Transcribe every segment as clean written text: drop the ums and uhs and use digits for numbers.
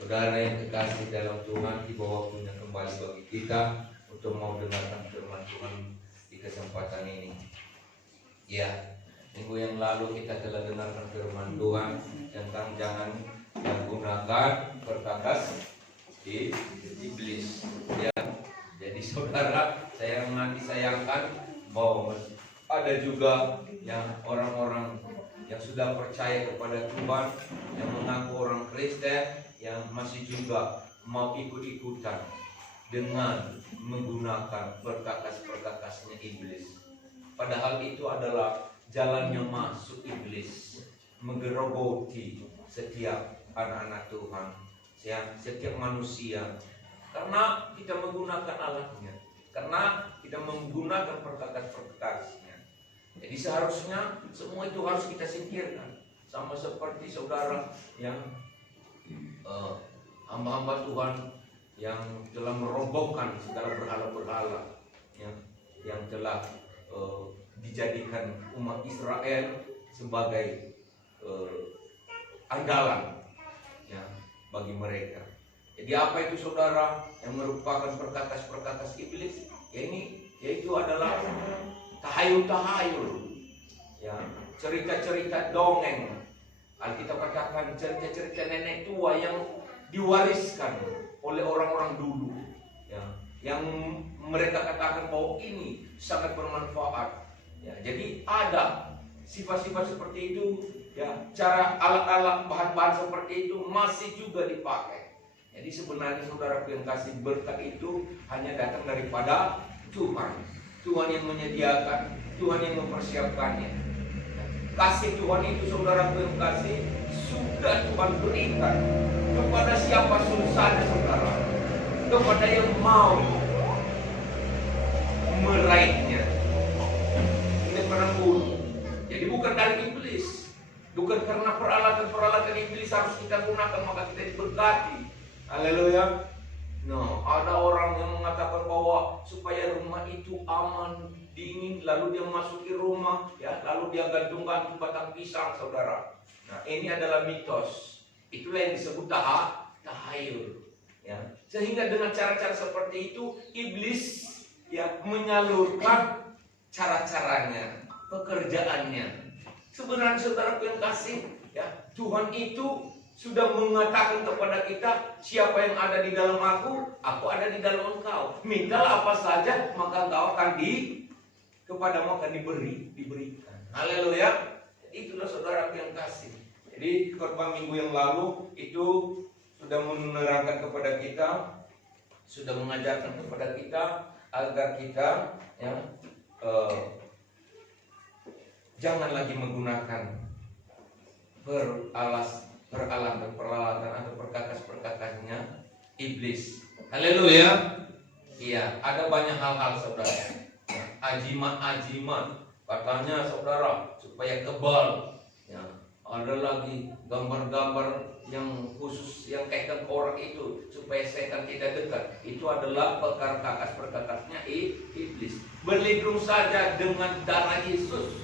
Saudara yang kekasih dalam Tuhan, di bawah waktunya kembali bagi kita untuk mau dengarkan firman Tuhan di kesempatan ini. Ya, minggu yang lalu kita telah dengarkan firman Tuhan tentang jangan menggunakan perkakas iblis. Ya, jadi saudara, saya mengerti sayangkan bahwa ada juga yang orang-orang yang sudah percaya kepada Tuhan, yang mengaku orang Kristen, yang masih juga mau ikut-ikutan dengan menggunakan perkakas-perkakasnya iblis. Padahal itu adalah jalannya masuk iblis, menggerogoti setiap anak-anak Tuhan, setiap manusia. Karena kita menggunakan alatnya, karena kita menggunakan perkakas-perkakasnya. Jadi seharusnya semua itu harus kita singkirkan. Sama seperti saudara yang hamba-hamba Tuhan yang telah merobohkan segala berhala-berhala yang telah dijadikan umat Israel sebagai andalan ya, bagi mereka. Jadi apa itu saudara yang merupakan perkakas-perkakas iblis? Yaitu adalah tahayul-tahayul, ya, cerita-cerita dongeng. Alkitab katakan cerita-cerita nenek tua yang diwariskan oleh orang-orang dulu, ya, yang mereka katakan bahwa ini sangat bermanfaat. Ya, jadi ada sifat-sifat seperti itu, ya, cara alat-alat bahan-bahan seperti itu masih juga dipakai. Jadi sebenarnya saudara yang kasih berkat itu hanya datang daripada Tuhan. Tuhan yang menyediakan, Tuhan yang mempersiapkannya. Kasih Tuhan itu saudara yang kasih sudah Tuhan berikan kepada siapa saja saudara, kepada yang mau meraihnya. Ini penembus. Jadi bukan dari iblis, bukan karena peralatan-peralatan iblis harus kita gunakan maka kita diberkati. Haleluya. No, ada orang yang mengatakan bahwa supaya rumah itu aman, dingin, lalu dia memasuki rumah, ya, lalu dia gantungkan batang pisang, saudara. Nah, ini adalah mitos. Itulah yang disebut tahayul. Ya. Sehingga dengan cara-cara seperti itu, iblis ya menyalurkan cara-caranya, pekerjaannya. Sebenarnya saudara yang kasih, ya, Tuhan itu sudah mengatakan kepada kita, siapa yang ada di dalam aku ada di dalam engkau. Mintalah apa saja, maka engkau akan kepadamu akan diberikan. Haleluya. Itulah saudara yang kasih. Jadi khotbah minggu yang lalu itu sudah menerangkan kepada kita, sudah mengajarkan kepada kita agar kita ya jangan lagi menggunakan peralatan atau perkakas-perkakasnya iblis. Haleluya. Iya, ada banyak hal-hal saudara. Ajimat-ajimat katanya saudara supaya kebal. Ya, ada lagi gambar-gambar yang khusus yang kaitan orang itu supaya setan tidak dekat. Itu adalah perkakas-perkakasnya iblis. Berlindung saja dengan darah Yesus,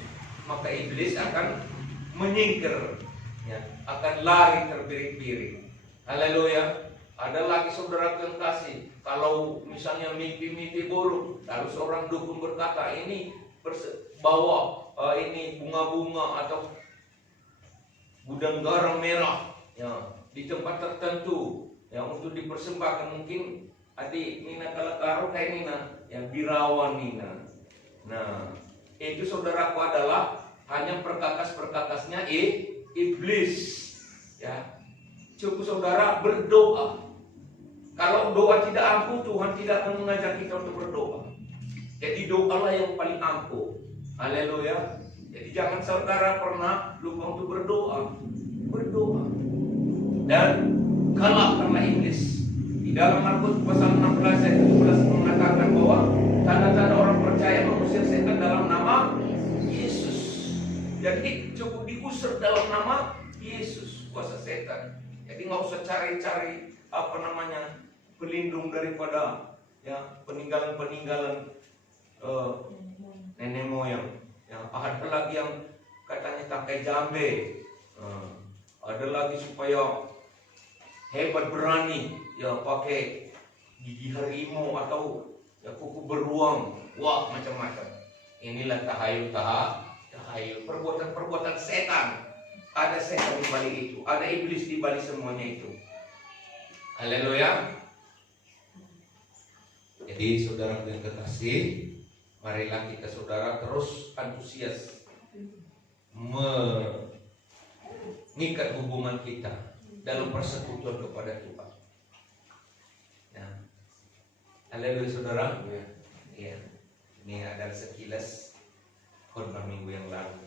maka iblis akan menyingkir. Ya, akan lari terbirik-birik. Haleluya. Ada lagi saudara yang kasih, kalau misalnya mimpi-mimpi buruk, lalu seorang dukun berkata ini bawa ini bunga-bunga atau gudang garam merah ya di tempat tertentu yang untuk dipersembahkan. Mungkin adik Nina kalau kayak Nina yang birawan Nina. Nah, itu saudaraku adalah hanya perkakas-perkakasnya iblis, ya. Cukup saudara berdoa. Kalau doa tidak ampuh, Tuhan tidak akan mengajak kita untuk berdoa. Jadi doalah yang paling ampuh. Haleluya. Jadi jangan saudara pernah lupa untuk berdoa. Dan kalahkanlah iblis. Di dalam Markus pasal 16 ayat 17 mengatakan bahwa tanda-tanda orang percaya mengusir setan dalam nama Yesus. Jadi cukup diusir dalam nama Yesus, kuasa setan. Jadi nggak usah cari-cari pelindung daripada ya peninggalan nenek moyang. Ya, ada lagi yang katanya tangkai jambe. Ada lagi supaya hebat berani, ya pakai gigi harimau atau ya kuku beruang, wah macam-macam. Inilah tahayul, perbuatan setan. Ada setan di balik itu, ada iblis di balik semuanya itu. Haleluya. Jadi saudara yang kekasih, marilah kita saudara terus antusias mengikat hubungan kita dalam persekutuan kepada Tuhan. Nah, haleluya saudara. Ya, ini adalah sekilas khotbah minggu yang lalu.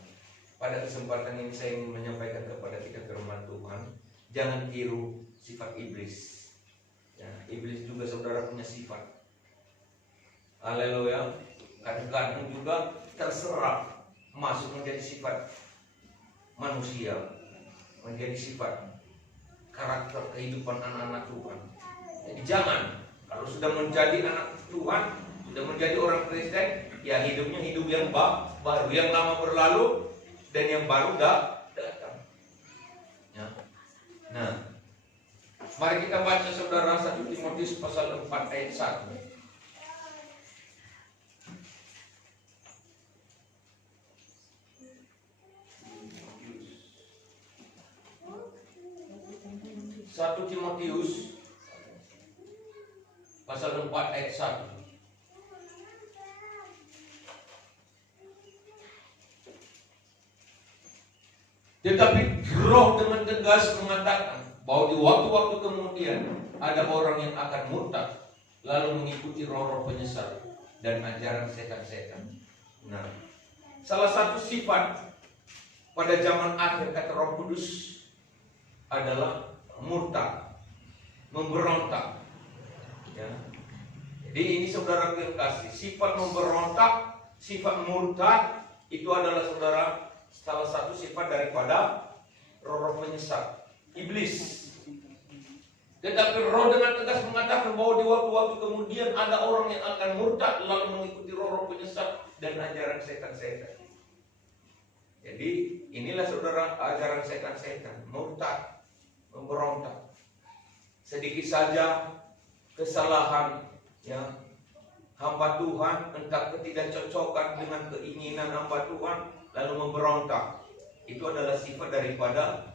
Pada kesempatan ini saya ingin menyampaikan kepada kita firman Tuhan, jangan tiru sifat iblis. Ya, iblis juga saudara punya sifat. Haleluya. Kadang-kadang juga terserap masuk menjadi sifat manusia, menjadi sifat karakter kehidupan anak-anak Tuhan. Jadi jangan, kalau sudah menjadi anak Tuhan, sudah menjadi orang Kristen, ya hidupnya hidup yang baru, yang lama berlalu dan yang baru datang. Ya. Nah, mari kita baca saudara 1 Timotius pasal 4 ayat 1. 1 Timotius pasal 4 ayat 1. Tetapi Roh dengan tegas mengatakan bahwa di waktu-waktu kemudian ada orang yang akan murtad lalu mengikuti roh-roh penyesat dan ajaran setan-setan. Nah, salah satu sifat pada zaman akhir kata Roh Kudus adalah murtad, memberontak. Ya. Jadi ini saudara yang kasih, sifat memberontak, sifat murtad itu adalah saudara salah satu sifat daripada roh-roh penyesat, iblis. Tetapi Roh dengan tegas mengatakan bahwa di waktu-waktu kemudian ada orang yang akan murtad lalu mengikuti roh-roh penyesat dan ajaran setan-setan. Jadi inilah saudara ajaran setan-setan, murtad, memberontak. Sedikit saja kesalahan, ya, hamba Tuhan, entah ketidakcocokan dengan keinginan hamba Tuhan, lalu memberontak. Itu adalah sifat daripada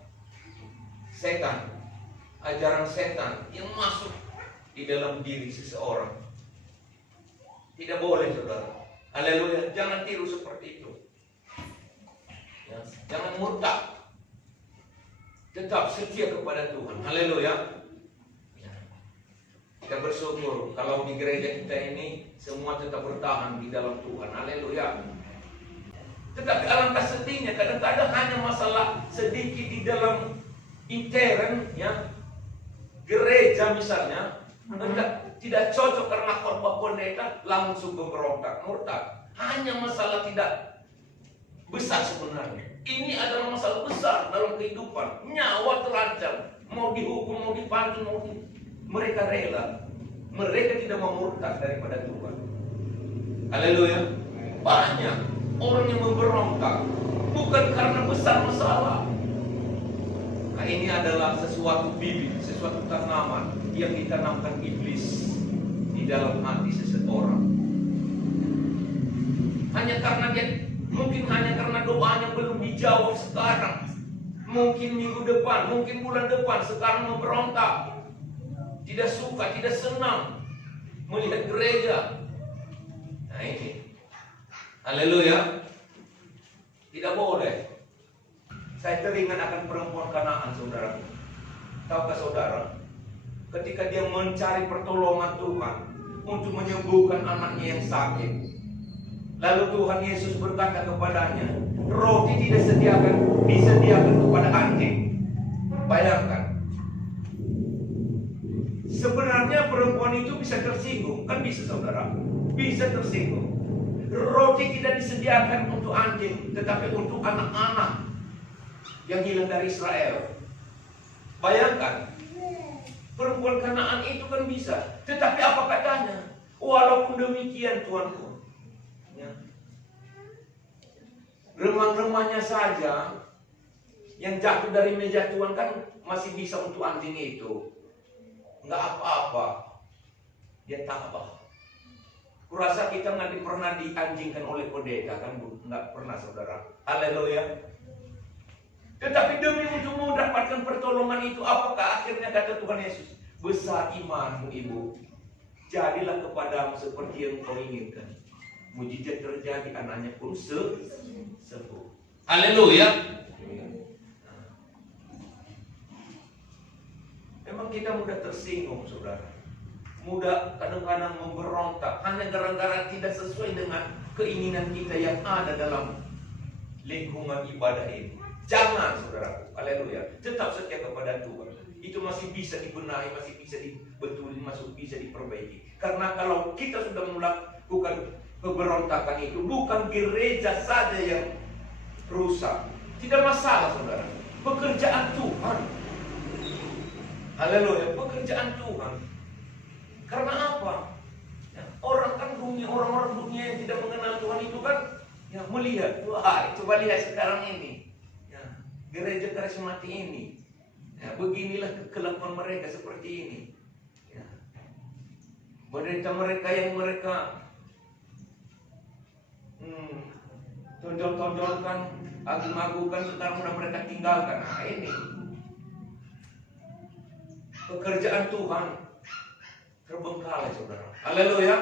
setan, ajaran setan yang masuk di dalam diri seseorang. Tidak boleh saudara. Haleluya, jangan tiru seperti itu. Ya, jangan murtad. Tetap setia kepada Tuhan. Haleluya. Ya. Kita bersyukur kalau di gereja kita ini semua tetap bertahan di dalam Tuhan. Haleluya. Tetapi alangkah sedihnya kadang-kadang hanya masalah sedikit di dalam intern, ya, gereja misalnya, tidak cocok karena khotbah pendeta langsung memberontak, murtad. Hanya masalah tidak besar sebenarnya. Ini adalah masalah besar dalam kehidupan. Nyawa terancam, mau dihukum, mau dipanggil, mereka rela. Mereka tidak mau murtad daripada Tuhan. Haleluya. Banyak orang yang memberontak bukan karena besar masalah. Nah, ini adalah sesuatu bibit, sesuatu tanaman yang ditanamkan iblis di dalam hati seseorang. Mungkin hanya karena doanya belum dijawab sekarang, mungkin minggu depan, mungkin bulan depan, sekarang memberontak, tidak suka, tidak senang melihat gereja. Nah ini, haleluya, tidak boleh. Saya teringat akan perempuan Kanaan, saudara. Tahukah saudara, ketika dia mencari pertolongan Tuhan untuk menyembuhkan anaknya yang sakit, lalu Tuhan Yesus berkata kepadanya, roti disediakan kepada anjing. Bayangkan, sebenarnya perempuan itu bisa tersinggung, kan bisa saudara, bisa tersinggung. Roti tidak disediakan untuk anjing, tetapi untuk anak-anak yang hilang dari Israel. Bayangkan, perempuan Kanaan itu kan bisa, tetapi apa katanya? Walaupun demikian Tuanku, ya, remang-remahnya saja yang jatuh dari meja Tuhan kan masih bisa untuk anjing itu. nggak apa-apa. Dia tabah. Kurasa kita nggak pernah dianjingkan oleh pendeta kan, Bu? Nggak pernah, saudara. Haleluya. Tetapi demi untuk mendapatkan pertolongan itu, apakah akhirnya kata Tuhan Yesus? Besar imanmu, ibu. Jadilah kepadamu seperti yang kau inginkan. Mujizat terjadi, anaknya pun sembuh. Haleluya. Memang kita mudah tersinggung, saudara. Mudah kadang-kadang memberontak hanya gara-gara tidak sesuai dengan keinginan kita yang ada dalam lingkungan ibadah ini. Jangan, saudaraku. Haleluya. Tetap setia kepada Tuhan. Itu masih bisa dibenahi, masih bisa dibetulin, masih bisa diperbaiki. Karena kalau kita sudah melakukan pemberontakan itu, bukan gereja saja yang rusak. Tidak masalah, saudara. Pekerjaan Tuhan. Haleluya. Pekerjaan Tuhan. Karena apa? Ya, orang-orang dunia yang tidak mengenal Tuhan itu kan ya, melihat, wah, coba lihat sekarang ini. Ya, gereja karismatik ini. Ya, beginilah kelakuan mereka seperti ini. Ya. Mereka yang mereka tonjol-tonjolkan, agung-agungkan, sekarang sudah mereka tinggalkan. Nah, ini pekerjaan Tuhan terbengkalai, saudara. Haleluya.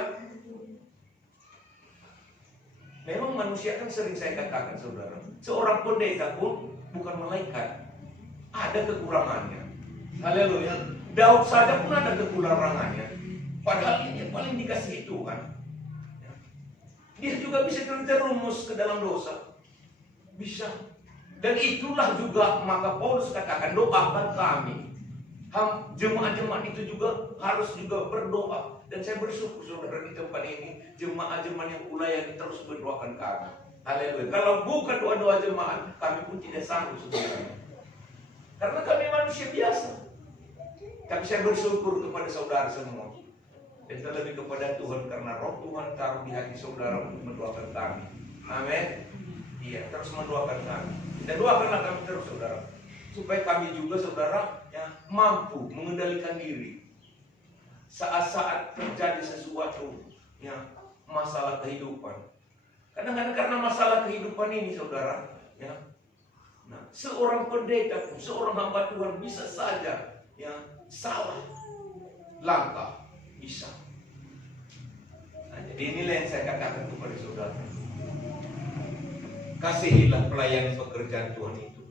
Memang manusia kan sering saya katakan, saudara, seorang pendeta pun bukan malaikat. Ada kekurangannya. Haleluya. Daud saja pun ada kekurangannya. Padahal ini yang paling dikasihi Tuhan. Dia juga bisa terjerumus ke dalam dosa. Bisa. Dan itulah juga maka Paulus katakan, doakan kami. Jemaat-jemaat itu juga harus juga berdoa. Dan saya bersyukur, saudara, di tempat ini jemaat-jemaat yang ulayani terus berdoakan kami. Haleluya. Kalau bukan doa-doa jemaat, kami pun tidak sanggup, saudara. Karena kami manusia biasa. Tapi saya bersyukur kepada saudara semua. Dan terlebih kepada Tuhan, karena roh Tuhan taruh di hati saudara untuk mendoakan kami. Amin. Iya, terus mendoakan kami. Dan doakanlah kami terus, saudara. Supaya kami juga, saudara, ya, mampu mengendalikan diri. Saat-saat terjadi sesuatu, ya, masalah kehidupan. Kadang-kadang karena masalah kehidupan ini, saudara, ya, nah, seorang pendeta pun, seorang hamba Tuhan bisa saja ya salah langkah, bisa. Nah, jadi inilah yang saya katakan kepada saudara. Kasihilah pelayan pekerjaan Tuhan itu.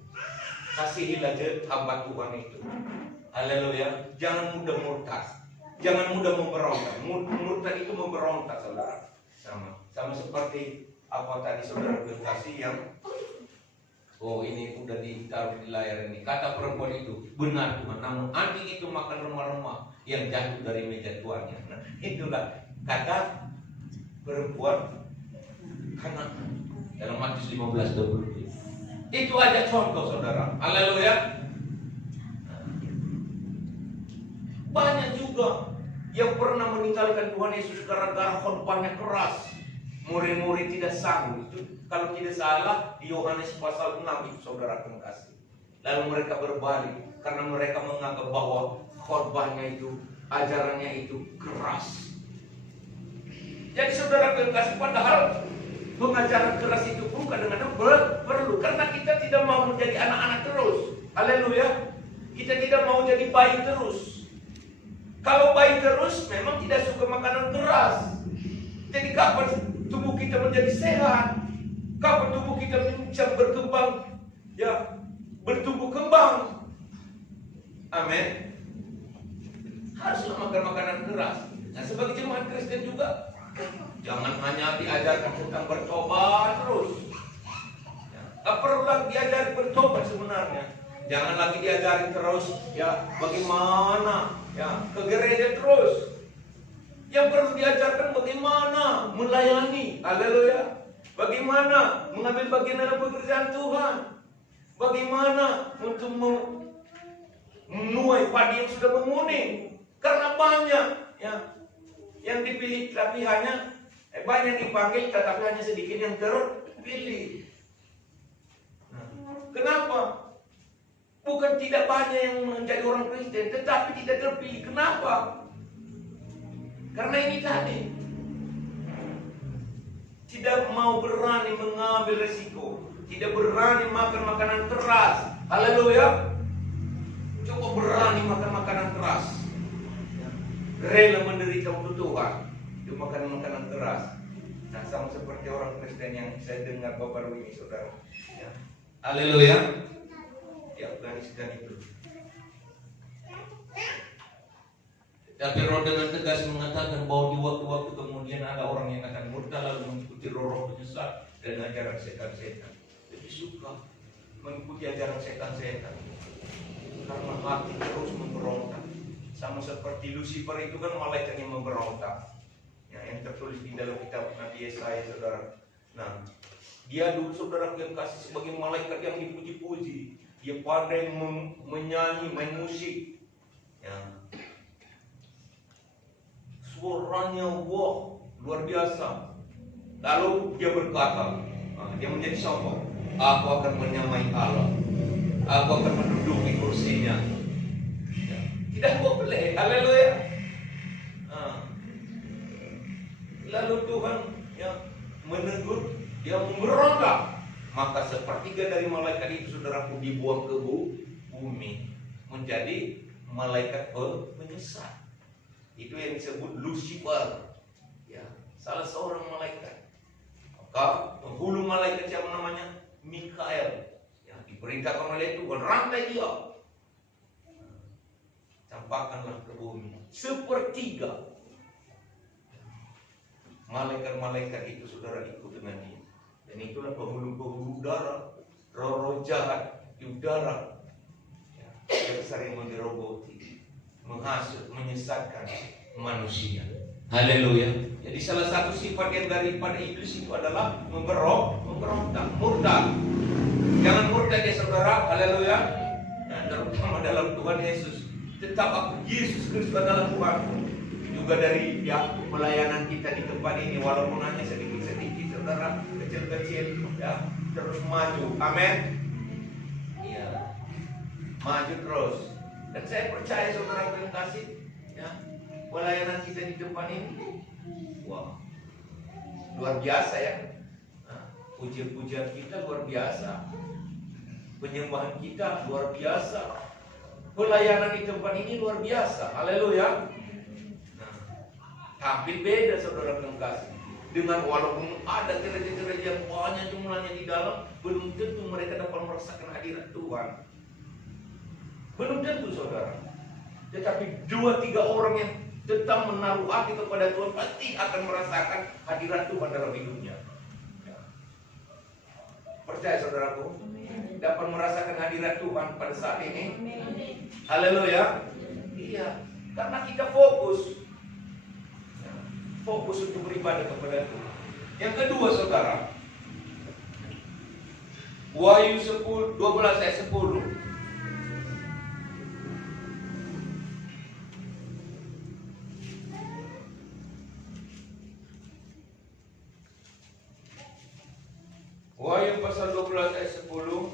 Kasihilah hamba Tuhan itu. Haleluya. Jangan mudah murtad. Jangan mudah memberontak. Murtad itu memberontak, saudara. Sama seperti apa tadi saudara kasih yang ini udah ditaruh di layar ini. Kata perempuan itu, benar Tuhan. Namun anjing itu makan remah-remah yang jatuh dari meja tuannya. Nah, itulah kata perempuan karena dalam Matius 15:20. Itu aja contoh, saudara. Haleluya. Banyak juga yang pernah meninggalkan Tuhan Yesus gara-gara khotbahnya keras. Murid-murid tidak sanggup. Itu kalau tidak salah di Yohanes pasal 6 itu, saudara kasih. Lalu mereka berbalik karena mereka menganggap bahwa khotbahnya itu, ajarannya itu keras. Jadi saudara kasih, padahal pengajaran keras itu pun kadang-kadang perlu, karena kita tidak mau menjadi anak-anak terus. Haleluya. Kita tidak mau jadi bayi terus. Kalau bayi terus memang tidak suka makanan keras. Jadi kapan tubuh kita menjadi sehat? Kapan tubuh kita bisa berkembang? Ya, bertumbuh kembang. Amin. Haruslah makan makanan keras. Nah, sebagai jemaat Kristen juga, jangan hanya diajarkan tentang bertobat terus. Ya, perlu lagi diajari bertobat sebenarnya. Jangan lagi diajari terus, ya, bagaimana ya ke gereja terus. Yang perlu diajarkan bagaimana melayani. Haleluya. Bagaimana mengambil bagian dalam pekerjaan Tuhan. Bagaimana untuk menuai padi yang sudah menguning. Karena banyak ya yang dipilih, tapi hanya banyak dipanggil, tetapi hanya sedikit yang terpilih. Nah, kenapa? Bukan tidak banyak yang menjadi orang Kristen, tetapi tidak terpilih. Kenapa? Karena ini tadi, tidak mau berani mengambil resiko, tidak berani makan makanan keras. Haleluya. Coba berani makan makanan keras, rela menderita untuk Tuhan, itu makan makanan keras. Nah, sama seperti orang Kristen yang saya dengar baru ini, saudara. Ya. Haleluya. Ya, Afghanistan itu. Tapi Roh dengan tegas mengatakan bahwa di waktu-waktu kemudian ada orang yang akan murtad lalu mengikuti roh penyesat dan ajaran setan-setan. Lebih suka mengikuti ajaran setan-setan karena hati terus memberontak. Sama seperti Lucifer itu kan malaikat yang memberontak. Ya, yang tertulis di dalam kitab Nabi Yesaya, saudara. Nah, dia dulu saudara yang kasih sebagai malaikat yang dipuji-puji. Dia pandai menyanyi, main musik. Ya. Suaranya wah, luar biasa. Lalu dia berkata, dia menjadi sombong. Aku akan menyamai Allah. Aku akan menduduki kursinya. Ya. Tidak boleh. Haleluya. Lalu Tuhan menegur, dia memberontak. Maka sepertiga dari malaikat itu saudaraku dibuang ke bumi menjadi malaikat penyesat. Itu yang disebut Lucifer, ya, salah seorang malaikat. Maka penghulu malaikat siapa namanya? Mikael, yang diperintahkan oleh Tuhan, rantai dia, campakkanlah ke bumi. Sepertiga malaikat-malaikat itu saudara ikut dengan dia. Dan itulah penghulu-penghulu udara, roh-roh jahat di udara, ya, yang sering menggerogoti, menghasut, menyesatkan manusia. Haleluya. Jadi salah satu sifat yang daripada iblis itu adalah memberontak, murtad. Jangan murtad ya saudara. Haleluya. Nah, terutama dalam Tuhan Yesus. Tetap aku Yesus Kristus adalah Tuhan. Juga dari pelayanan kita di tempat ini, walaupun hanya sedikit-sedikit saudara, kecil-kecil, ya, terus maju. Amin. Iya. Maju terus. Dan saya percaya saudara yang kasih, ya, pelayanan kita di depan ini, wah, luar biasa ya. Nah, pujian-pujian kita luar biasa, penyembahan kita luar biasa, pelayanan di tempat ini luar biasa. Haleluya. Nah, tapi beda saudara yang kasih. Dengan walaupun ada gereja-gereja yang banyak jumlahnya di dalam, belum tentu mereka dapat merasakan hadirat Tuhan. Belum tentu saudara. Tetapi 2-3 orang yang tetap menaruh hati kepada Tuhan pasti akan merasakan hadirat Tuhan dalam hidupnya. Ya. Percaya saudaraku? Dapat merasakan hadirat Tuhan pada saat ini. Haleluya. Iya. Karena kita fokus. Fokus untuk beribadah kepada Tuhan. Yang kedua saudara, Wahyu 12 ayat 10. Wahyu pasal 12 ayat 10.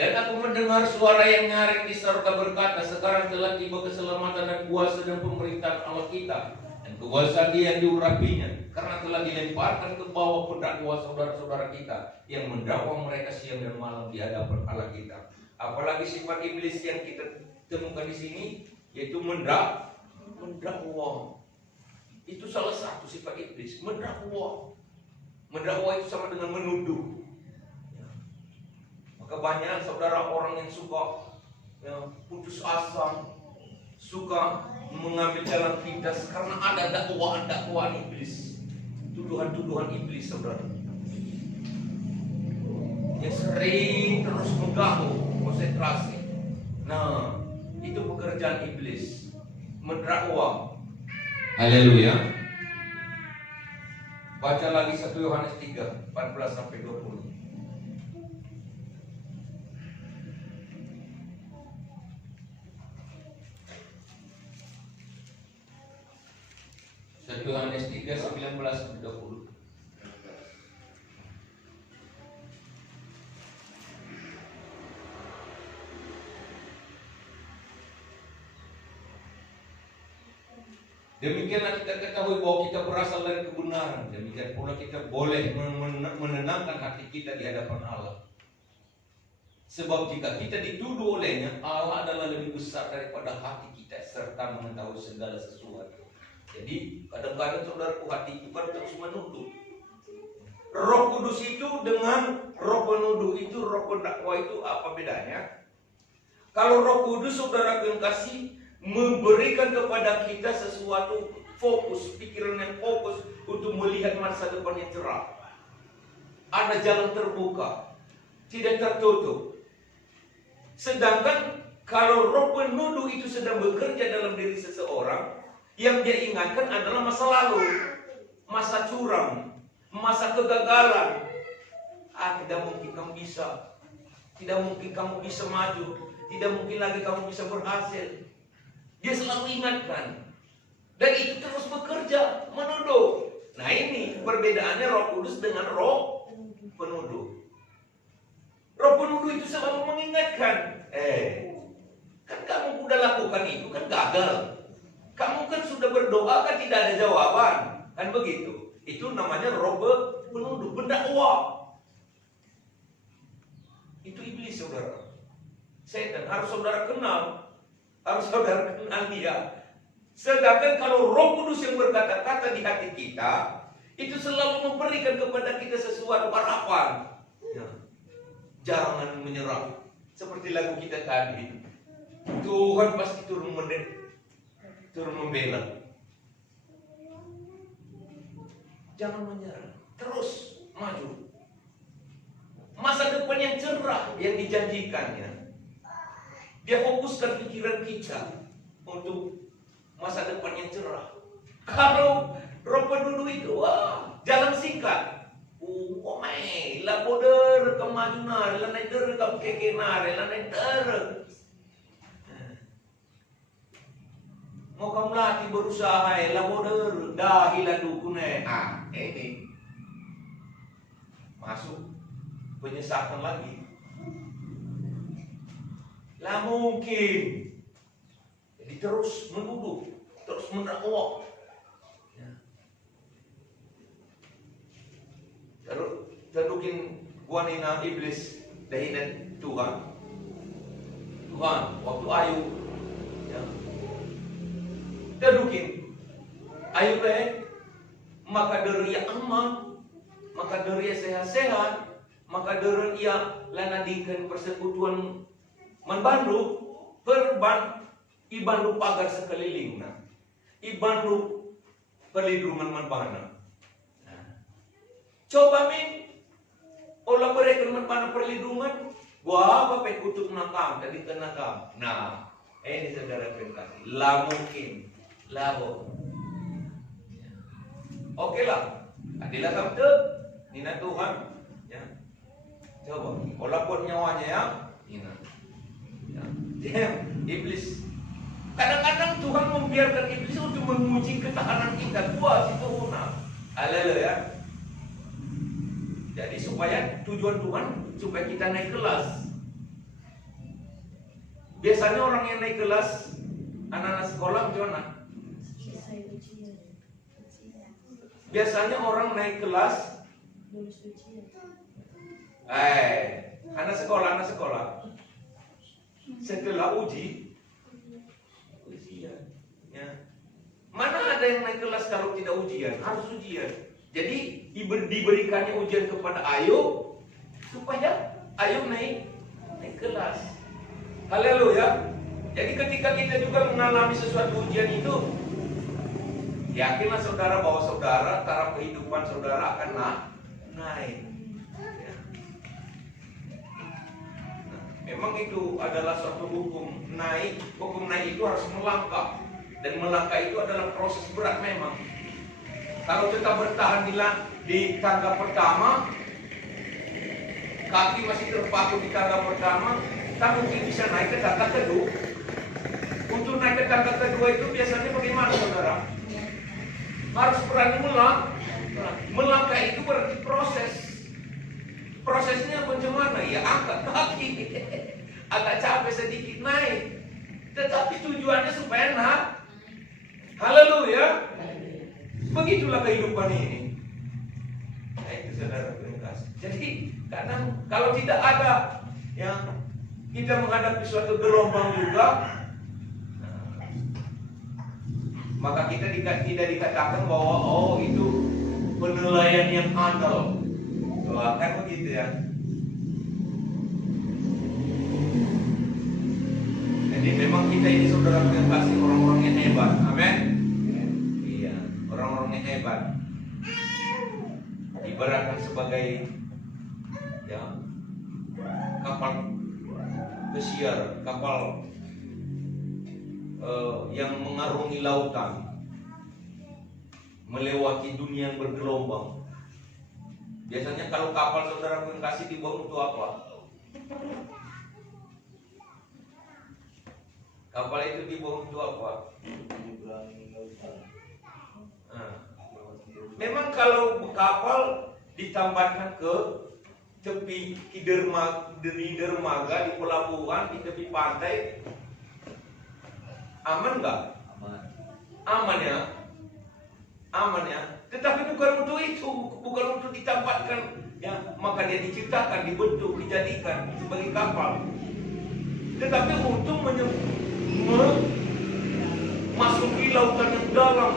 Dan aku mendengar suara yang nyaring di sorga berkata, sekarang telah tiba keselamatan dan kuasa dan pemerintahan Allah kita, dan kekuasaan Dia yang diurapinya, karena telah dilemparkan ke bawah pendakwa saudara-saudara kita yang mendakwa mereka siang dan malam di hadapan Allah kita. Apalagi sifat iblis yang kita temukan di sini, yaitu mendakwa. Itu salah satu sifat iblis, mendakwa. Mendakwa itu sama dengan menuduh. Kebanyakan saudara orang yang suka putus asa, suka mengambil jalan pintas karena ada dakwaan iblis, tuduhan iblis saudara, yang sering terus mengganggu konsentrasi. Nah, itu pekerjaan iblis, mendakwa. Haleluya. Baca lagi 1 Yohanes 3 14 sampai 20. 1 Yohanes 3, 19-20. Demikianlah kita ketahui bahwa kita berasal dari kebenaran. Demikian pula kita boleh menenangkan hati kita di hadapan Allah. Sebab jika kita dituduh olehnya, Allah adalah lebih besar daripada hati kita serta mengetahui segala sesuatu. Jadi kadang-kadang saudaraku, hati itu kan terus menuduh. Roh Kudus itu dengan roh penuduh itu, roh pendakwa itu apa bedanya? Kalau Roh Kudus saudara yang kasih memberikan kepada kita sesuatu fokus, pikiran yang fokus untuk melihat masa depan yang cerah. Ada jalan terbuka, tidak tertutup. Sedangkan kalau roh penuduh itu sedang bekerja dalam diri seseorang, yang dia ingatkan adalah masa lalu, masa curam, masa kegagalan. Tidak mungkin kamu bisa, tidak mungkin kamu bisa maju, tidak mungkin lagi kamu bisa berhasil. Dia selalu ingatkan, dan itu terus bekerja, menuduh. Nah ini perbedaannya Roh Kudus dengan roh penuduh. Roh penuduh itu selalu mengingatkan, kan kamu udah lakukan itu, kan gagal. Kamu kan sudah berdoa, kan tidak ada jawaban. Kan begitu. Itu namanya roh penuduh, pendakwa. Itu iblis, saudara. Setan harus saudara kenal. Harus saudara kenal dia. Sedangkan kalau Roh Kudus yang berkata-kata di hati kita, itu selalu memberikan kepada kita sesuatu harapan. Jangan menyerah. Seperti lagu kita tadi. Tuhan pasti turun membela. Jangan menyerah. Terus maju. Masa depan yang cerah yang dijanjikannya. Dia fokuskan pikiran kita untuk masa depan yang cerah. Kalau roh penuduh itu, jalan singkat. Laboder kemajuan, lanai der kam kekenare, lanai der. Mau kamu latih berusaha, laboder dah hilang dukune. Ini masuk penyesatan lagi. Lah mungkin. Jadi terus menuduh, terus mendakwa. Tadukin guanina iblis dahinan Tuhan. Tuhan waktu Ayub, tadukin Ayub maka dari ia aman, maka dari ia sehat-sehat, maka dari ia lanadikan persekutuan manbandu ibandu pagar sekelilingna, ibandu perlindungan manbana. Coba olah mereka manbana perlindungan, gua apa pekutuk nakam tadi kenakam. Nah, ini saudara kasih, lah mungkin, lah Oke lah, adilah sabda, nina Tuhan, ya. Coba, walaupun nyawanya ya, nina. Ya. Iblis. Kadang-kadang Tuhan membiarkan iblis untuk menguji ketahanan kita. Gua situ Haleluya. Jadi supaya tujuan Tuhan supaya kita naik kelas. Biasanya orang yang naik kelas, anak-anak sekolah gimana? Biasanya orang naik kelas, anak sekolah. Setelah ujian, ya. Mana ada yang naik kelas kalau tidak ujian? Harus ujian. Jadi diberikannya ujian kepada Ayub supaya Ayub naik kelas. Haleluya. Jadi ketika kita juga mengalami sesuatu ujian itu, yakinlah saudara bahwa saudara taraf kehidupan saudara akan naik. Ya. Memang itu adalah suatu hukum naik. Hukum naik itu harus melangkah, dan melangkah itu adalah proses berat memang. Kalau kita bertahan di tangga pertama, kaki masih terpaku di tangga pertama, kita mungkin bisa naik ke tangga kedua. Untuk naik ke tangga kedua itu biasanya bagaimana saudara? Harus berani melangkah. Melangkah itu berarti proses. Prosesnya bagaimana? Ya angkat kaki, agak capek sedikit naik. Tetapi tujuannya supaya Haleluya. Begitulah kehidupan ini. Nah, itu saudara kasih. Jadi kadang kalau tidak ada ya kita menghadapi suatu gelombang juga, maka kita tidak dikatakan bahwa oh itu penilaian yang adil. Wah, kan begitu ya. Jadi memang kita ini saudara yang kasih orang-orang yang hebat. Amin. Iya, orang-orang yang hebat. Ibaratkan sebagai ya kapal pesiar, kapal yang mengarungi lautan, melewati dunia yang bergelombang. Biasanya kalau kapal saudara pun kasih dibawa untuk apa? Kapal itu dibawa untuk apa? Nah, memang kalau kapal ditambahkan ke tepi dermaga di pelabuhan di tepi pantai, aman nggak? Aman ya. Aman ya. Tetapi bukan untuk itu, bukan untuk ditempatkan ya, maka dia diciptakan, dibentuk, dijadikan sebagai kapal. Tetapi untuk memasuki lautan yang dalam,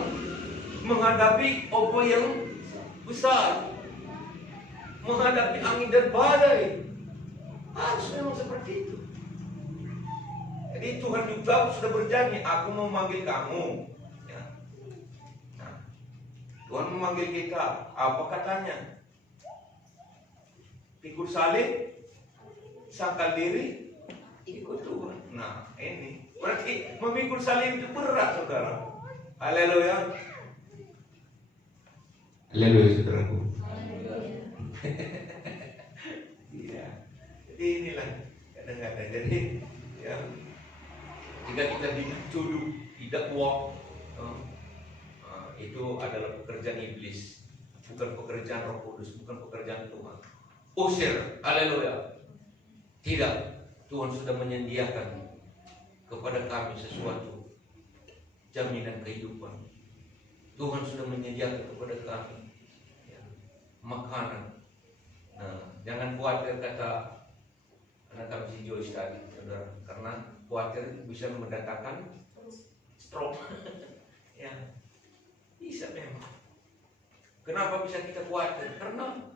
menghadapi ombak yang besar, menghadapi angin dan badai. Harus memang seperti itu. Jadi Tuhan juga sudah berjanji, aku mau memanggil kamu. Tuhan memanggil kita, apa katanya? Pikul salib, sangkal diri, ikut Tuhan. Nah, ini berarti memikul salib itu berat, saudara. Haleluya. Haleluya, saudaraku. Iya. Jadi inilah kadang-kadang. Jadi ya, jika kita dituduh tidak walk, itu adalah pekerjaan iblis, bukan pekerjaan Roh Kudus, bukan pekerjaan Tuhan. Usir, haleluya. Tidak, Tuhan sudah menyediakan kepada kami sesuatu jaminan kehidupan. Tuhan sudah menyediakan kepada kami ya, makanan. Nah, jangan khawatir kata anak kami si Joyce tadi, saudara, karena khawatir bisa mendatangkan stroke. Ya. Bisa memang. Kenapa bisa kita khawatir? Karena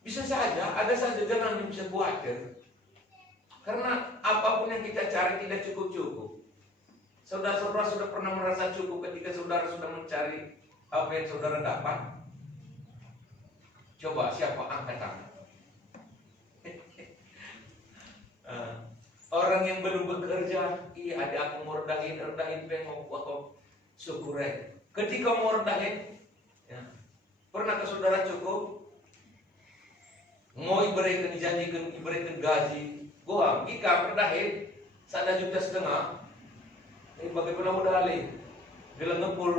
bisa saja, ada saja jalan yang bisa khawatir. Karena apapun yang kita cari tidak cukup-cukup. Saudara-saudara sudah pernah merasa cukup ketika saudara sudah mencari apa yang saudara dapat? Coba siapa angkat tangan? Orang yang belum bekerja, iya ada aku mau rendahin pengen mau syukur. Ketika mau rendahin, ya, pernah ke saudara cukup? Mau iberikan dijanjikan iberikan gaji, gua jika rendahin 1,5 juta, bagaimana modal bila ngepul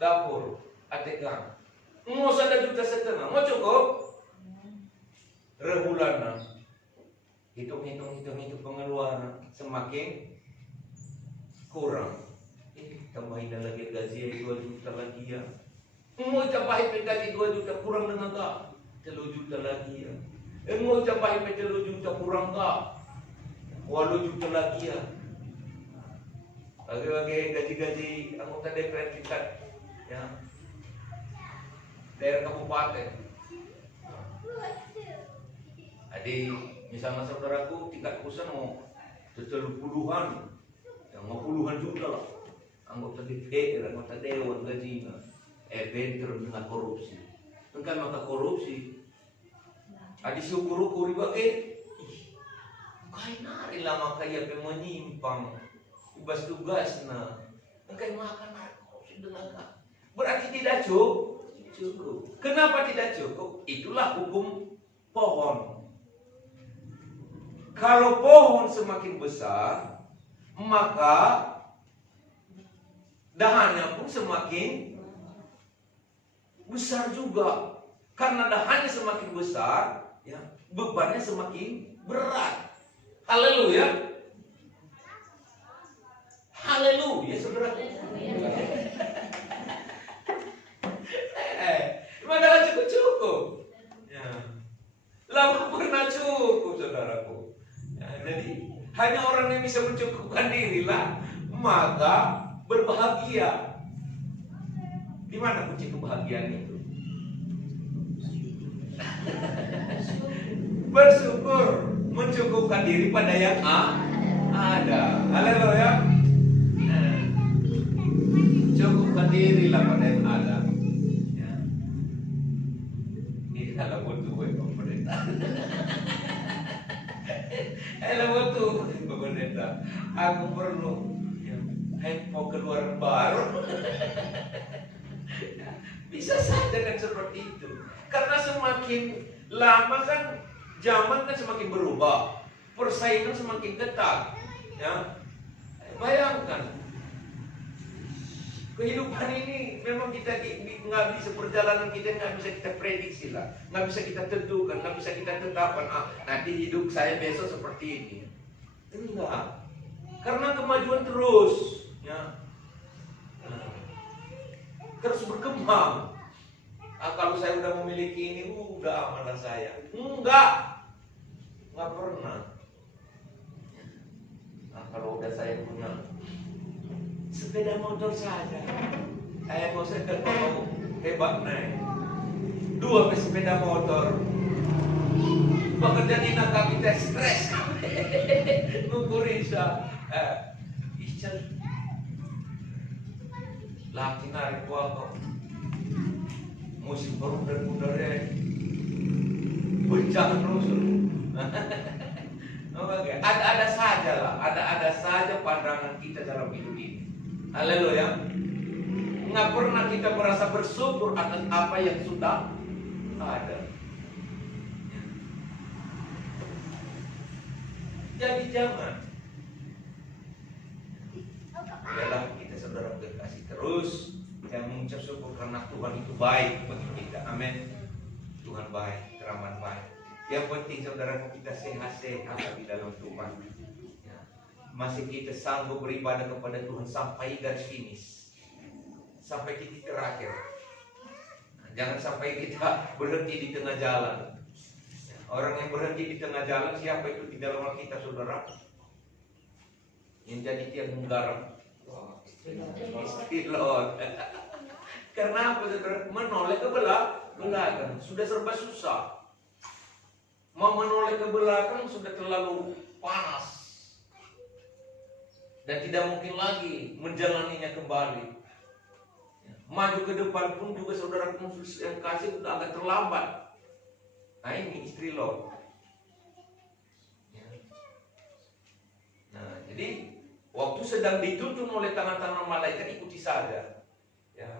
dapur, adegan, mau 1,5 juta, mau cukup? Rebulan. Hitung pengeluaran semakin kurang. Tambahin lagi gaji 2 juta lagi ya. Mau tambahin gaji 2 juta kurang dengan tak? 3 juta lagi ya. Mau tambahin 3 juta kurang tak? 8 juta lagi ya. Bagi gaji anggota DPR tingkat ya daerah kabupaten. Jadi misalnya saudaraku tingkat pusat mau 70-an, yang mau puluhan juta lah. Anggota DPR, anggota dewan gajinya, bentar dengan korupsi. Engkau maka korupsi. Adi syukur-ukuri bagai, kain nari lama kaya menyimpang, ubas tugas na. Engkau makan korupsi dengan kah? Berarti tidak cukup. Kenapa tidak cukup? Itulah hukum pohon. Kalau pohon semakin besar, maka dahannya pun semakin besar juga. Karena dahannya semakin besar, ya, bebannya semakin berat. Haleluya. Haleluya, saudaraku. Maka cukup-cukup. Ya. Lama pernah cukup, saudaraku. Ya, jadi hanya orang yang bisa mencukupkan dirilah maka berbahagia. Di mana kunci kebahagiaan itu? Bersyukur, mencukupkan diri pada yang ada. Haleluya. Cukupkan dirilah pada yang ada. Ya. Ini adalah butuh pemerintah. Adalah butuh pemerintah. Aku perlu handphone keluaran baru. Bisa saja kan seperti itu. Karena semakin lama kan zaman kan semakin berubah, persaingan semakin ketat. Ya, bayangkan kehidupan ini memang kita nggak bisa, perjalanan kita nggak bisa kita prediksi lah, nggak bisa kita tentukan, nggak bisa kita tetapkan. Nanti hidup saya besok seperti ini. Enggak, karena kemajuan terus, ya, terus berkembang. Kalau saya udah memiliki ini, udah amanah saya. Nggak pernah. Kalau udah saya punya sepeda motor saja, saya mau hebat naik 2 sepeda motor. Pekerjaan ini kita stres, ngukurisa, ical, laki narik gua musim baru dan mudanya bencana terus. Okay. Ada saja lah, ada saja pandangan kita dalam hidup ini. Haleluya. Nggak pernah kita merasa bersyukur atas apa yang sudah ada. Jadi jangan. Biarlah kita saudara berkasih terus yang mengucap syukur karena Tuhan itu baik bagi kita. Amin. Tuhan baik, teramat baik. Yang penting saudara kita sehat-sehat di dalam Tuhan. Ya. Masih kita sanggup beribadah kepada Tuhan sampai garis finish, sampai titik terakhir. Nah, jangan sampai kita berhenti di tengah jalan. Ya. Orang yang berhenti di tengah jalan siapa itu di dalam Alkitab saudara? Yang jadi tiang menggarap. Istilot. Karena apa saudara? Menoleh ke belakang sudah serba susah. Mau menoleh ke belakang sudah terlalu panas dan tidak mungkin lagi menjalaninya kembali. Maju ke depan pun juga saudara yang kasih sudah agak terlambat. Nah ini istri lo. Nah jadi waktu sedang dituntun oleh tangan-tangan malaikat, ikuti saja. Ya,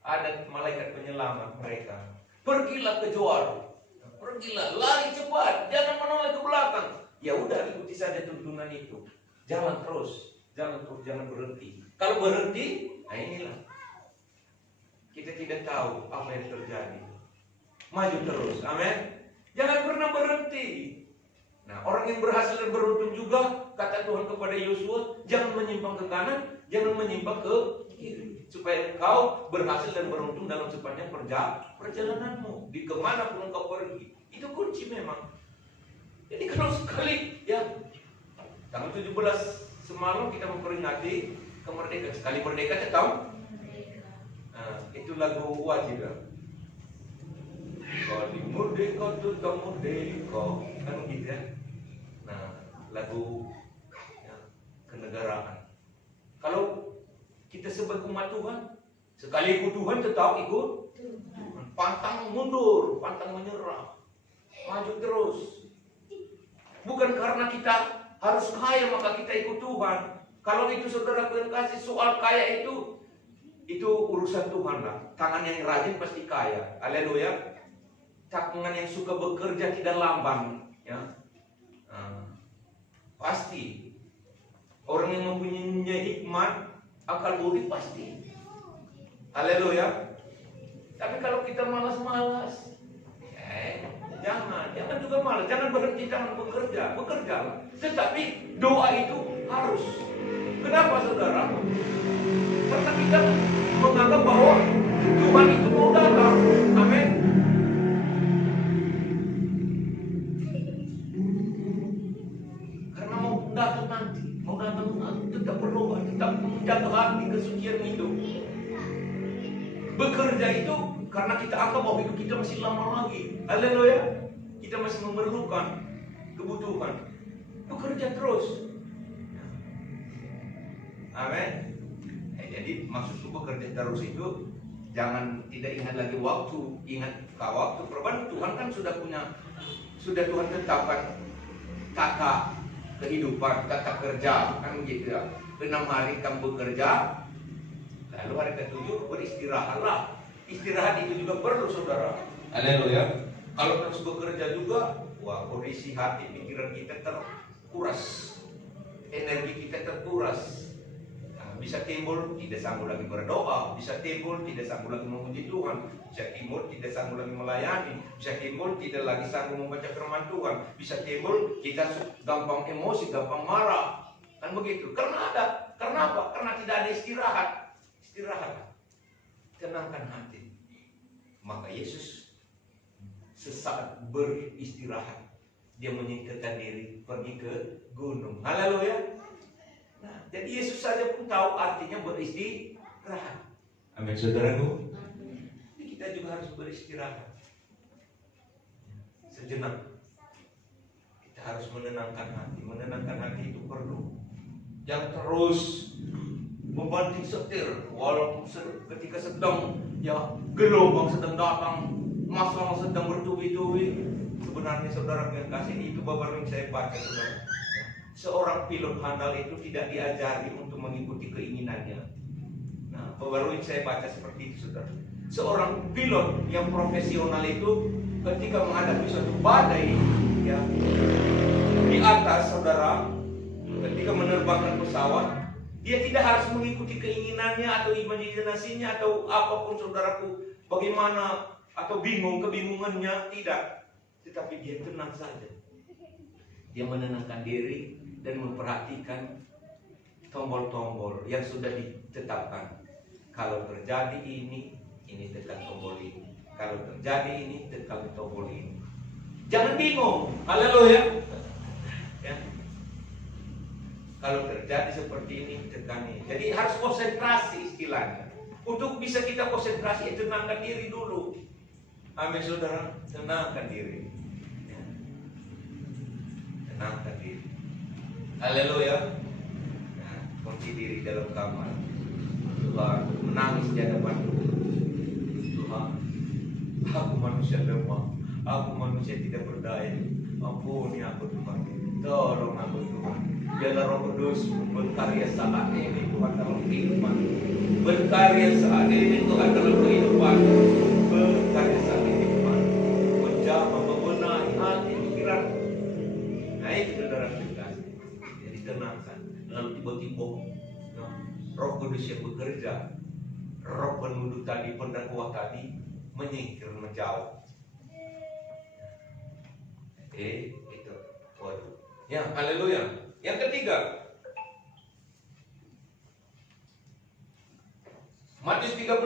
ada malaikat penyelamat mereka. Pergilah ke Zoar. Pergilah, lari cepat, jangan menoleh ke belakang. Ya udah, ikuti saja tuntunan itu. Jalan terus, jangan berhenti. Kalau berhenti, nah inilah kita tidak tahu apa yang terjadi. Maju terus, amin. Jangan pernah berhenti. Nah, orang yang berhasil dan beruntung juga, kata Tuhan kepada Yosua, jangan menyimpang ke kanan, jangan menyimpang ke kiri, supaya engkau berhasil dan beruntung dalam sepanjang perjalananmu, di kemana pun engkau pergi. Itu kunci memang. Jadi kalau sekali ya tanggal 17 semalam kita memperingati kemerdekaan, sekali merdeka tahu? Nah, itu lagu wajib ya. Kali merdeka tetap merdeka, kan gitu ya. Nah, lagu ya, kenegaraan. Kalau kita sebagai umat Tuhan, sekali ikut Tuhan tetap ikut Tuhan. Pantang mundur, pantang menyerah, maju terus. Bukan karena kita harus kaya maka kita ikut Tuhan. Kalau itu saudara kasih soal kaya itu urusan Tuhan lah. Tangan yang rajin pasti kaya. Haleluya. Tangan yang suka bekerja tidak lamban, ya. Pasti. Orang yang mempunyai hikmat, akal budi pasti. Haleluya. Tapi kalau kita malas-malas, jangan juga malas, jangan berhenti, jangan bekerjalah. Tetapi doa itu harus Kenapa saudara? Karena kita menganggap bahwa Tuhan itu mau datang. Amin. Karena mau datang nanti, mau datang tetap berdoa, tetap menjaga hati kesucian hidup. Bekerja itu karena kita anggap bahwa hidup kita masih lama lagi. Haleluya. Kita masih memerlukan kebutuhan. Bekerja terus. Amin. Jadi maksudku bekerja terus itu jangan tidak ingat lagi waktu, ingat waktu. Perubahan Tuhan kan sudah Tuhan tetapkan tata kehidupan, tata kerja kan begitu ya. 6 hari kamu bekerja, lalu hari ke-7 beristirahatlah. Istirahat itu juga perlu saudara. Haleluya. Kalau terus bekerja juga, wah kondisi hati pikiran kita terkuras, energi kita terkuras. Bisa timbul tidak sanggup lagi berdoa, bisa timbul tidak sanggup lagi memuji Tuhan, bisa timbul tidak sanggup lagi melayani, bisa timbul tidak lagi sanggup membaca firman Tuhan, bisa timbul kita gampang emosi, gampang marah, kan begitu. Karena apa? Karena tidak ada istirahat. Istirahat, tenangkan hati. Maka Yesus sesaat beristirahat, dia menyingkirkan diri pergi ke gunung. Haleluya. Nah, jadi Yesus saja pun tahu artinya beristirahat. Amin saudaraku. Kita juga harus beristirahat sejenak. Kita harus menenangkan hati. Menenangkan hati itu perlu. Jangan terus membanting setir walaupun ketika sedang gelombang sedang datang, masalah sedang bertubi-tubi. Sebenarnya saudara yang kasih itu baru yang saya baca saudara. Seorang pilot handal itu tidak diajari untuk mengikuti keinginannya. Nah, baru yang saya baca seperti itu saudara. Seorang pilot yang profesional itu ketika menghadapi suatu badai ya, di atas saudara, ketika menerbangkan pesawat, dia tidak harus mengikuti keinginannya atau imajinasinya atau apapun saudaraku, bagaimana atau kebingungannya, tidak. Tetapi dia tenang saja. Dia menenangkan diri dan memperhatikan tombol-tombol yang sudah ditetapkan. Kalau terjadi ini tekan tombol ini. Kalau terjadi ini, tekan tombol ini. Jangan bingung. Haleluya. Ya. Kalau terjadi seperti ini, tekan ini. Jadi harus konsentrasi istilahnya. Untuk bisa kita konsentrasi, tenangkan diri dulu. Amin saudara, tenangkan diri. Ya. Tenangkan diri. Haleluya. Nah, kunci diri dalam kamar. Tuhan, menangis di hadapan Tuhan. Aku manusia lemah, aku manusia tidak berdaya. Ampuni aku Tuhan, tolong aku Tuhan. Biarlah Roh Kudus berkarya saat ini Tuhan dalam kehidupan. Berkarya saat ini Tuhan dalam kehidupan. Berkarya saat ini Tuhan, menjamah, membenahi hati pikiran. Nah itu saudara kita. Jadi tenangkan. Lalu tiba-tiba Roh Kudus yang bekerja, Roh penuduh tadi, pendakwa tadi, menyingkir, menjauh. Itu. Waduh. Ya, haleluya. Yang ketiga, Matius 13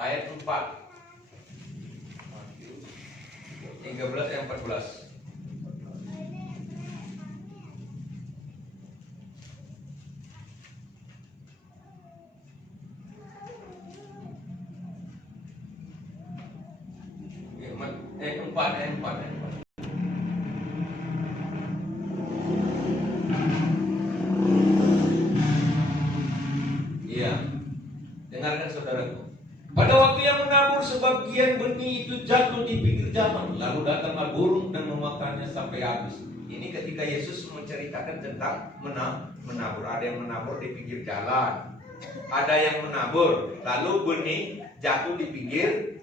ayat 4. Matius 13 ayat 14. Ayat 4. Iya. Dengarkan saudaraku. Pada waktu yang menabur sebagian benih itu jatuh di pinggir jalan, lalu datanglah burung dan memakannya sampai habis. Ini ketika Yesus menceritakan tentang menabur. Ada yang menabur di pinggir jalan, ada yang menabur lalu benih jatuh di pinggir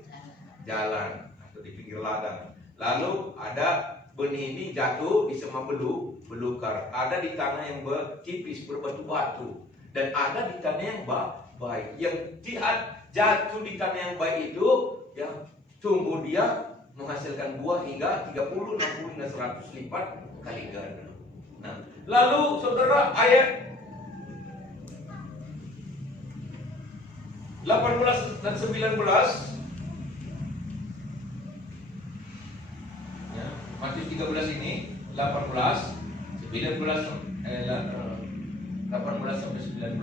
jalan atau di pinggir ladang. Lalu ada benih ini jatuh di sema belukar, ada di tanah yang tipis berbatu-batu, dan ada di tanah yang baik. Yang jatuh di tanah yang baik itu ya tumbuh, dia menghasilkan buah hingga 30, 60 hingga 100 lipat kali ganda. Nah, Lalu saudara ayat 18 dan 19, ya, Matius 13 ini 18, 19, 18 sampai 19.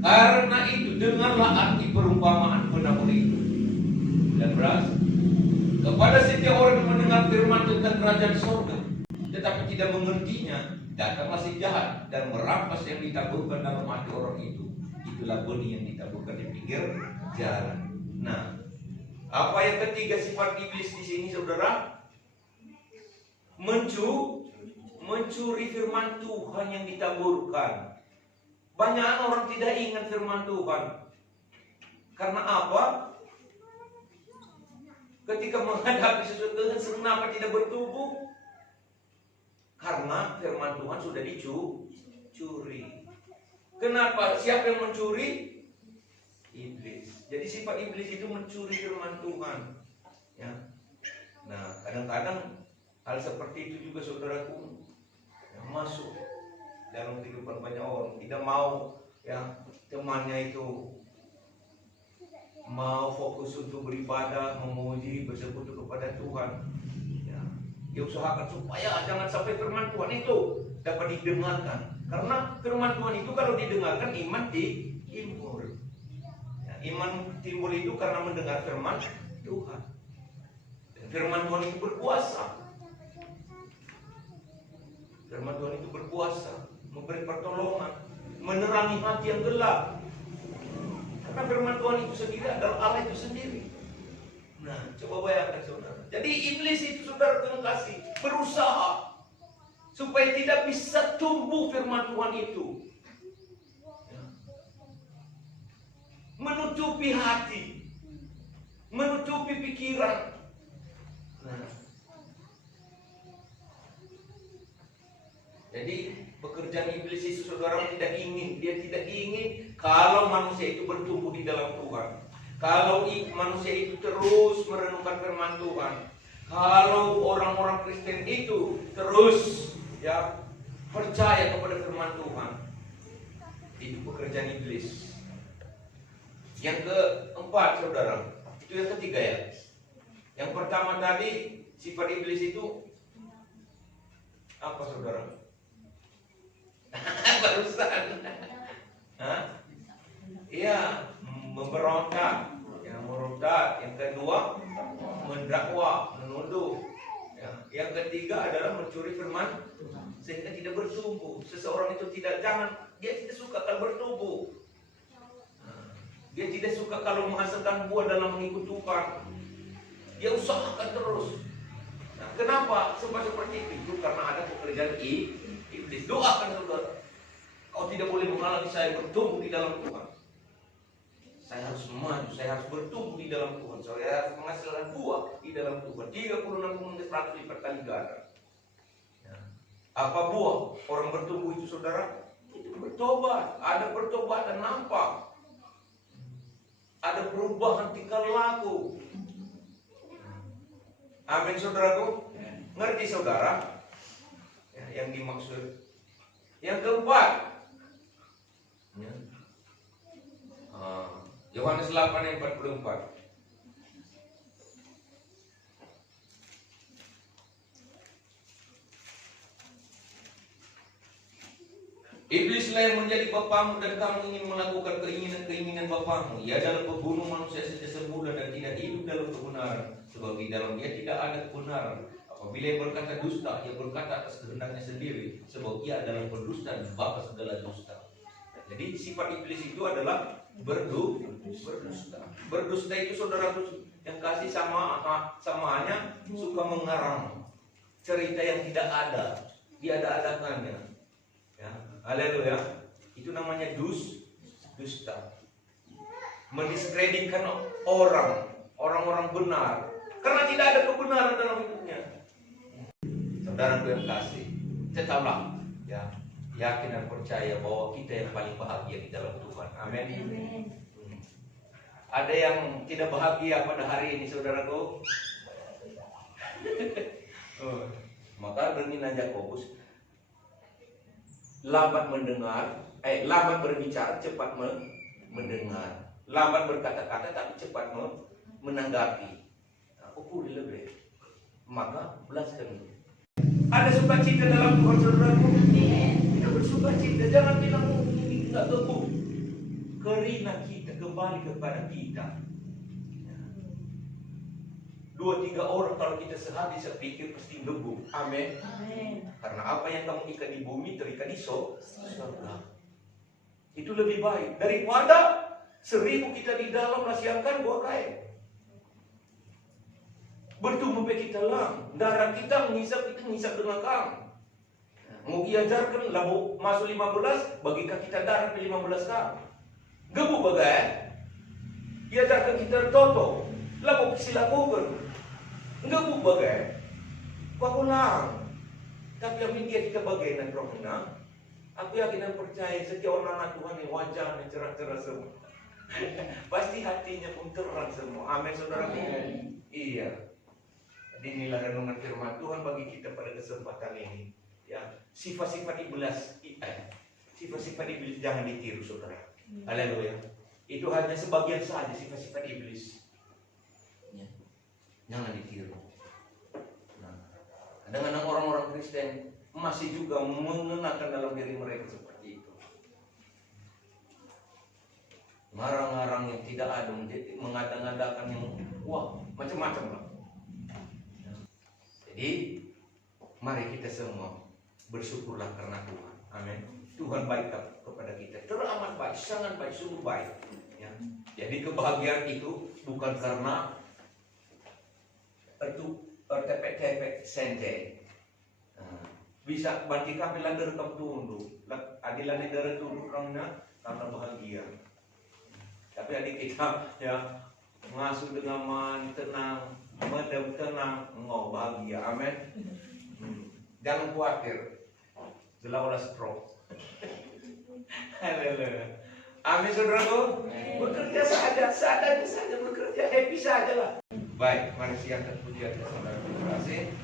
Karena itu dengarlah arti perumpamaan penabur itu. 19. Kepada setiap orang yang mendengar firman tentang kerajaan surga, tetapi tidak mengertinya, datanglah si jahat dan merampas yang ditaburkan dalam hati orang itu. Itulah benih yang ditaburkan di pinggir jalan. Nah, apa yang ketiga sifat iblis di sini, saudara? Mencuri firman Tuhan yang ditaburkan. Banyak orang tidak ingat firman Tuhan. Karena apa? Ketika menghadapi sesuatu, kenapa tidak bertumbuh? Karena firman Tuhan sudah dicuri. Kenapa? Siapa yang mencuri? Iblis. Jadi sifat iblis itu mencuri firman Tuhan. Ya. Nah, kadang-kadang hal seperti itu juga saudaraku yang masuk dalam kehidupan banyak orang. Tidak mau ya temannya itu mau fokus untuk beribadah, memuji, bersekutu kepada Tuhan. Ya. Dia usahakan supaya jangan sampai firman Tuhan itu dapat didengarkan. Karena firman Tuhan itu kalau didengarkan iman timbul. Ya, iman timbul itu karena mendengar firman Tuhan. Dan firman Tuhan itu berkuasa. Firman Tuhan itu berkuasa, memberi pertolongan, menerangi hati yang gelap. Karena firman Tuhan itu sendiri adalah Allah itu sendiri. Nah, coba bayangkan saudara. Jadi iblis itu saudara Tuhan kasih berusaha supaya tidak bisa tumbuh firman Tuhan itu. Ya. Menutupi hati, menutupi pikiran. Nah, jadi pekerjaan iblis itu saudara tidak ingin. Dia tidak ingin kalau manusia itu bertumbuh di dalam Tuhan. Kalau manusia itu terus merenungkan firman Tuhan. Kalau orang-orang Kristen itu terus ya percaya kepada firman Tuhan. Itu pekerjaan iblis. Yang keempat saudara, itu yang ketiga ya. Yang pertama tadi sifat iblis itu apa saudara? Barusan. Hah? Iya, memberontak. Yang merontak. Yang kedua, mendakwa, menuduh. Ya. Yang ketiga adalah mencuri firman sehingga tidak bertumbuh. Seseorang itu dia tidak suka kalau bertumbuh. Dia tidak suka kalau menghasilkan buah dalam mengikut Tuhan. Dia usahakan terus. Nah, kenapa? Sebab seperti itu karena ada pekerjaan iblis. Doakan saudara. Kau tidak boleh menghalangi saya bertumbuh di dalam Tuhan. Saya harus maju, saya harus bertumbuh di dalam Tuhan. Saya harus menghasilkan buah di dalam Tuhan. 36 ke 100 lipat kali ganda. Ya. Apa buah orang bertumbuh itu saudara? Itu bertobat. Ada pertobatan nampak. Ada perubahan tingkah laku. Amin saudaraku. Ngerti saudara? Ya, yang dimaksud. Yang keempat. Ya. Yohanes 8 ayat 44. Iblislah yang menjadi bapamu dan kamu ingin melakukan keinginan-keinginan bapamu. Ia adalah pembunuh manusia sejak semula dan tidak hidup dalam kebenaran. Sebab di dalam dia tidak ada kebenaran. Apabila ia berkata dusta, ia berkata atas kehendaknya sendiri. Sebab ia adalah pendusta dan bapa segala dusta. Jadi sifat iblis itu adalah berdusta. Berdusta itu saudara yang kasih samaannya suka mengarang cerita yang tidak ada, diada-adakannya. Ya, haleluya. Itu namanya dusta. Mendiskreditkan orang-orang benar karena tidak ada kebenaran dalam hidupnya. Saudara yang kasih, tetaplah ya yakin dan percaya bahwa kita yang paling bahagia di dalam Tuhan. Amin. Ada yang tidak bahagia pada hari ini saudaraku? Maka dengan Yakobus lambat mendengar, lambat berbicara, cepat mendengar. Lambat berkata-kata tapi cepat menanggapi. Ukur lebih. Maka belaskan. Ada sukacita dalam Tuhan, saudaraku. Kita bersukacita. Jangan bilang ini tidak teguh. Karena kita kembali kepada kita. 2-3 orang kalau kita sehati sepikir pasti gebuk. Amin. Karena apa yang kamu ikat di bumi terikat di surga. Itu lebih baik daripada 1000 kita di dalam nasihatkan 2 kain. Bertumbuh kita lang, darah kita mengisap dengan kang. Mau diajarkan labu masuk 15, bagikan kita darah di 15 kang. Gebuk bagai. Diajarkan kita toto, labu silakukan. Gebuk bagai. Kau ulang. Tapi yang dia kita bagian rohnya. Aku yakin dan percaya setiap orang anak Tuhan yang wajahnya cerah-cerah semua. Pasti hatinya pun terang semua. Amin, saudara. Iya. Jadi inilah renungan firman Tuhan bagi kita pada kesempatan ini. Ya, sifat-sifat iblis, sifat-sifat iblis jangan ditiru, saudara. Haleluya. Itu hanya sebagian saja sifat-sifat iblis. Ya. Jangan ditiru. Nah, kadang-kadang orang-orang Kristen masih juga mengenakan dalam diri mereka seperti itu. Ngarang-ngarang yang tidak ada, mengada-ngadakan yang wah macam-macam lah. Jadi mari kita semua bersyukurlah karena Tuhan. Amin. Tuhan baik kepada kita, teramat baik, sangat baik, sungguh baik. Ya. Jadi kebahagiaan itu bukan karena itu tepek-tepek sente. Bisa banti kami ladar kam tunduk, adilan dari tunduk karena bahagia. Tapi adik kita ya ngasuh dengan man tenang, medem tenang, bahagia. Amin. Jangan khawatir, selalu stroke. Haleluya. Amin, saudaraku. Bekerja saja bekerja, happy saja lah. Baik, mari siapkan pujian. Terima kasih.